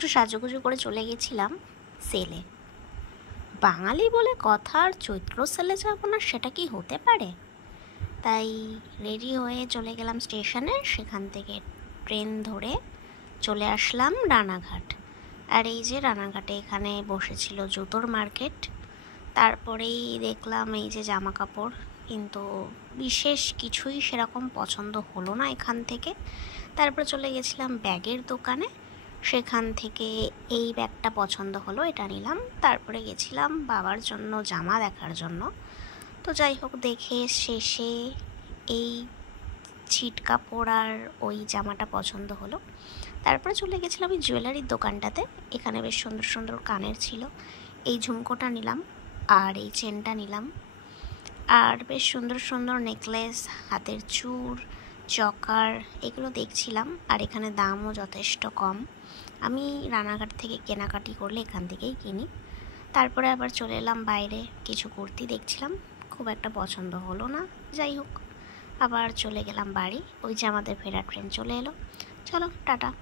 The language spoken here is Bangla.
একটু সাজুগুজু করে চলে গেছিলাম সেলে। বাঙালি বলে কথা, আর চৈত্র সেলে যাবো না সেটা কি হতে পারে? তাই রেডি হয়ে চলে গেলাম স্টেশনে। সেখান থেকে ট্রেন ধরে চলে আসলাম রানাঘাট। আর এই যে রানাঘাটে এখানে বসেছিল জুতোর মার্কেট। তারপরেই দেখলাম এই যে জামা কাপড়, কিন্তু বিশেষ কিছুই সেরকম পছন্দ হলো না এখান থেকে। তারপরে চলে গেছিলাম ব্যাগের দোকানে। সেখান থেকে এই ব্যাগটা পছন্দ হলো, এটা নিলাম। তারপরে গেছিলাম বাবার জন্য জামা দেখার জন্য। তো যাই হোক, দেখে শেষে এই ছিট কাপড় আর ওই জামাটা পছন্দ হলো। তারপরে চলে গেছিলাম ওই জুয়েলারির দোকানটাতে। এখানে বেশ সুন্দর সুন্দর কানের ছিল। এই ঝুমকোটা নিলাম আর এই চেনটা নিলাম। আর বেশ সুন্দর সুন্দর নেকলেস, হাতের চূড়, চকার, এগুলো দেখছিলাম। আর এখানে দামও যথেষ্ট কম। আমি রানাঘাট থেকে কেনাকাটি করলে এখান থেকেই কিনি। তারপরে আবার চলে এলাম বাইরে, কিছু কুর্তি দেখছিলাম, খুব একটা পছন্দ হলো না। যাই হোক, আবার চলে গেলাম বাড়ি। ওই যে আমাদের ফেরার ট্রেন চলে এলো। চলো, টাটা।